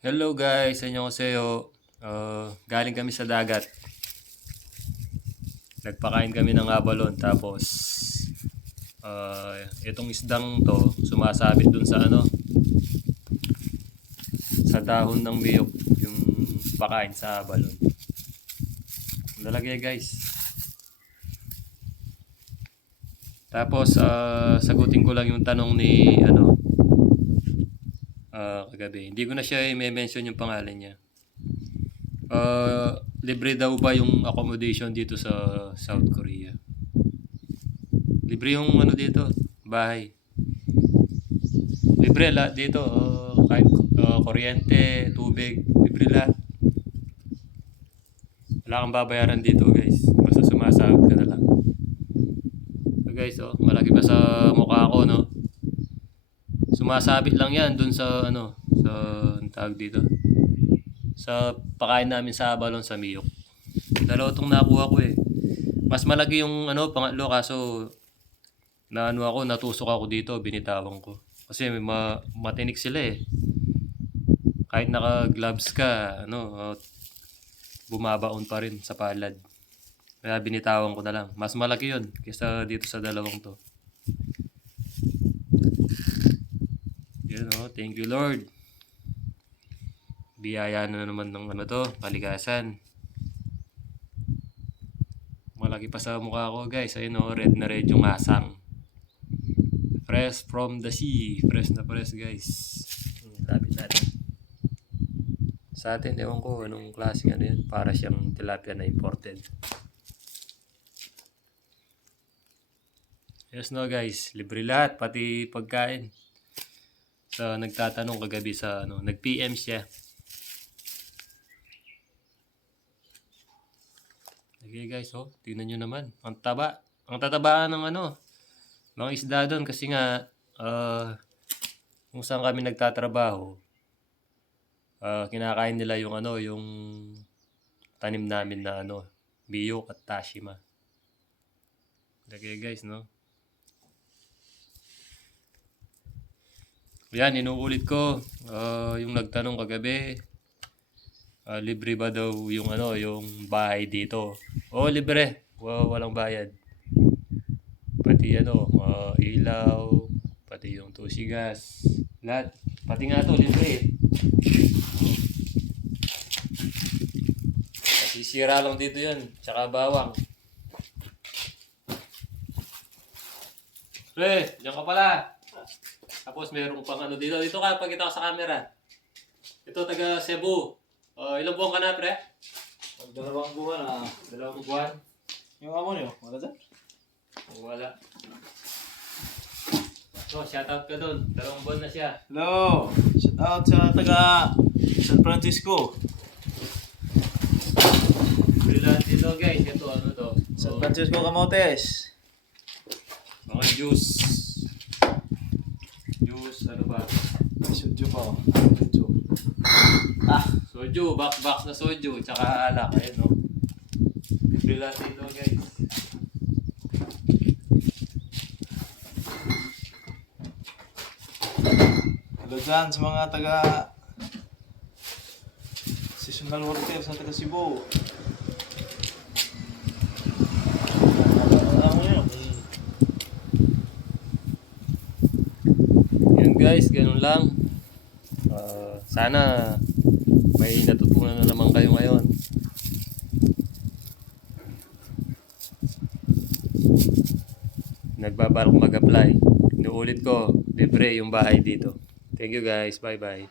Hello guys, annyeonghaseyo. Galing kami sa dagat. Nagpakain kami ng abalon tapos itong isdang to sumasabit dun sa sa dahon ng niyog yung pakain sa abalon. Lalagay guys. Tapos sagutin ko lang yung tanong ni kagabi. Hindi ko na siya i-mention yung pangalan niya. Libre daw ba yung accommodation dito sa South Korea? Libre yung dito, bahay. Libre lahat dito. Kahit kuryente, tubig, libre lahat. Wala kang babayaran dito guys. Basta sumasahod ka na lang. So guys, malaki pa sa mukha ko, no? Sumasabit lang yan dun sa sa tawag dito. Sa pakain namin sa abalon sa Miyok. Dalawa itong nakuha ko eh. Mas malaki yung pangatlo kaso natusok ako dito, binitawan ko. Kasi matinik sila eh. Kahit naka-gloves ka, bumabaon pa rin sa palad. Kaya binitawan ko na lang. Mas malaki yun kaysa dito sa dalawang to. Yun thank you Lord. Biyaya na naman ng kalikasan. Malaki pa sa mukha ko guys. Ayun red na red yung asang. Fresh from the sea. Fresh na fresh guys. Lapit natin. Sa atin, ewan ko anong klaseng yan. Para siyang tilapia na imported. Yes guys. Libre lahat. Pati pagkain. So nagtatanong kagabi sa nag-PM siya. Okay guys, tingnan nyo naman. Ang taba. Ang tatabaan ng mga isda doon kasi nga kung saan kami nagtatrabaho, kinakain nila yung yung tanim namin na biyok at tashima. Okay guys, Yan, inuulit ko. Yung nagtanong kagabi, libre ba daw yung yung bahay dito? Libre. Walang bayad. Pati ilaw, pati yung tusigas, lahat. Pati nga to, libre. Nasisira lang dito yun, tsaka bawang. Pre, diyan ka pala. Tapos meron pang dito. Dito ka, pagkita ko sa camera. Ito, taga Cebu. Ilang buwan ka na, pre? Dalawang buwan na. 2 buwan? Yung amo niyo, wala dyan? Wala. Shoutout ka dun. 2 buwan na siya. Hello! Shout out sa taga San Francisco. Lahat dito guys. Ito, to? San Francisco Camotes. Mga juice. Juice, ba? Soju pa. Soju. Soju, box na soju, tsaka alak. Ayun, lahat dito guys. Hello dyan sa mga taga seasonal worker sa taga Cebu. Yan guys, ganun lang. Sana may natutunan na naman kayo ngayon. Nagbabalak mag-apply. Inuulit ko, libre yung bahay dito. Thank you guys. Bye bye.